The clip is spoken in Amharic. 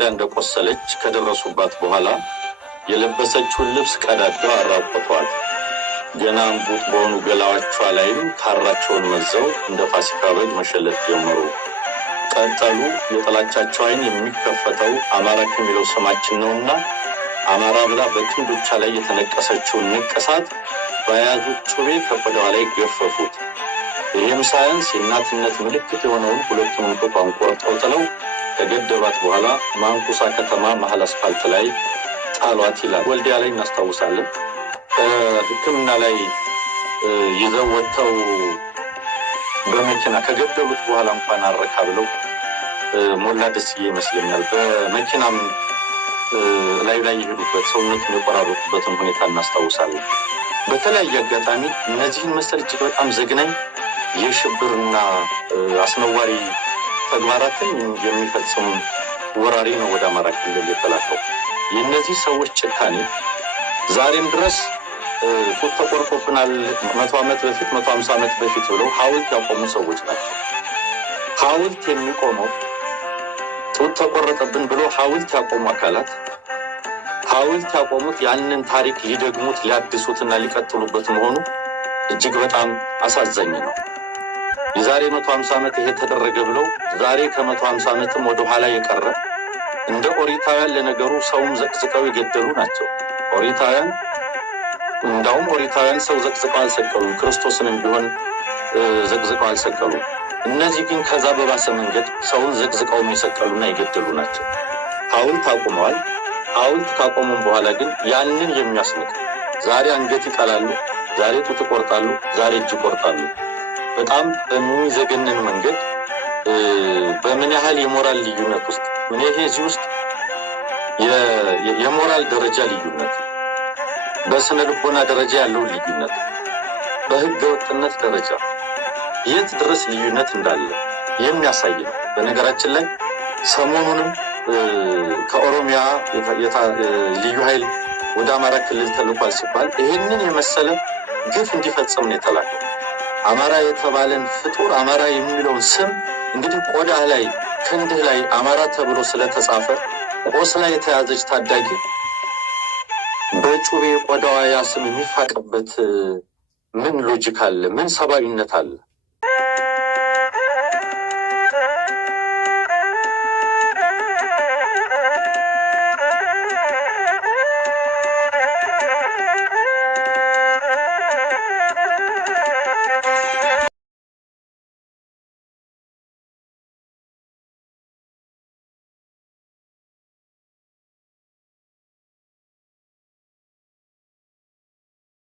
መጀመሪያ እንደቆሰለች ከደረሱባት በኋላ የለበሰችውን ልብስ ቀዳደው አራቆቷት። ገና እንቡጥ በሆኑ ገላዎቿ ላይም ካራቸውን መዘው እንደ ፋሲካ በግ መሸለት ጀመሩ። ቀጠሉ። የጥላቻቸው ዓይን የሚከፈተው አማራ ከሚለው ስማችን ነውና አማራ ብላ በክንዶቿ ላይ የተነቀሰችውን ንቅሳት በያዙት ጩቤ ከቆዳዋ ላይ ገፈፉት። ይህም ሳያንስ የእናትነት ምልክት የሆነውን ሁለቱን እንቁቷን ቆርጠው ጥለው ከገደሏት በኋላ ማንኩሳ ከተማ መሀል አስፋልት ላይ ጣሏት ይላል። ወልዲያ ላይ እናስታውሳለን። ሕክምና ላይ ይዘው ወጥተው በመኪና ከገደሉት በኋላ እንኳን አረካ ብለው ሞላ ደስዬ ይመስለኛል በመኪናም ላይ የሄዱበት ሰውነቱን የቆራረጡበትን ሁኔታ እናስታውሳለን። በተለያየ አጋጣሚ እነዚህን መሰል እጅግ በጣም ዘግናኝ የሽብርና አስነዋሪ ተግባራትን የሚፈጽሙ ወራሪ ነው ወደ አማራ ክልል የተላከው። የእነዚህ ሰዎች ጭካኔ ዛሬም ድረስ ጡት ተቆርጦብናል 100 ዓመት በፊት 150 ዓመት በፊት ብለው ሐውልት ያቆሙ ሰዎች ናቸው። ሐውልት የሚቆመው ጡት ተቆረጠብን ብሎ ሐውልት ያቆሙ አካላት ሐውልት ያቆሙት ያንን ታሪክ ሊደግሙት ሊያድሱትና ሊቀጥሉበት መሆኑ እጅግ በጣም አሳዛኝ ነው። የዛሬ 150 ዓመት ይሄ ተደረገ ብለው ዛሬ ከ150 ዓመትም ወደ ኋላ የቀረ እንደ ኦሪታውያን ለነገሩ ሰውም ዘቅዝቀው የገደሉ ናቸው። እንዳውም ኦሪታውያን ሰው ዘቅዝቀው አልሰቀሉም፣ ክርስቶስንም ቢሆን ዘቅዝቀው አልሰቀሉም። እነዚህ ግን ከዛ በባሰ መንገድ ሰውን ዘቅዝቀው የሰቀሉና የገደሉ ናቸው። ሐውልት አቁመዋል። ሐውልት ካቆሙም በኋላ ግን ያንን የሚያስንቅ ዛሬ አንገት ይቀላሉ፣ ዛሬ ጡት ይቆርጣሉ፣ ዛሬ እጅ ይቆርጣሉ። በጣም በሚዘገንን መንገድ በምን ያህል የሞራል ልዩነት ውስጥ ምን ይሄ እዚህ ውስጥ የሞራል ደረጃ ልዩነት፣ በስነ ልቦና ደረጃ ያለው ልዩነት፣ በህገ ወጥነት ደረጃ የት ድረስ ልዩነት እንዳለ የሚያሳይ ነው። በነገራችን ላይ ሰሞኑንም ከኦሮሚያ ልዩ ኃይል ወደ አማራ ክልል ተልኳል ሲባል ይህንን የመሰለ ግፍ እንዲፈጸም ነው የተላከው። አማራ የተባለን ፍጡር አማራ የሚለውን ስም እንግዲህ ቆዳ ላይ ክንድህ ላይ አማራ ተብሎ ስለተጻፈ ቆስላ የተያዘች ታዳጊ በጩቤ ቆዳዋ ያ ስም የሚፋቅበት ምን ሎጂክ አለ? ምን ሰብአዊነት አለ?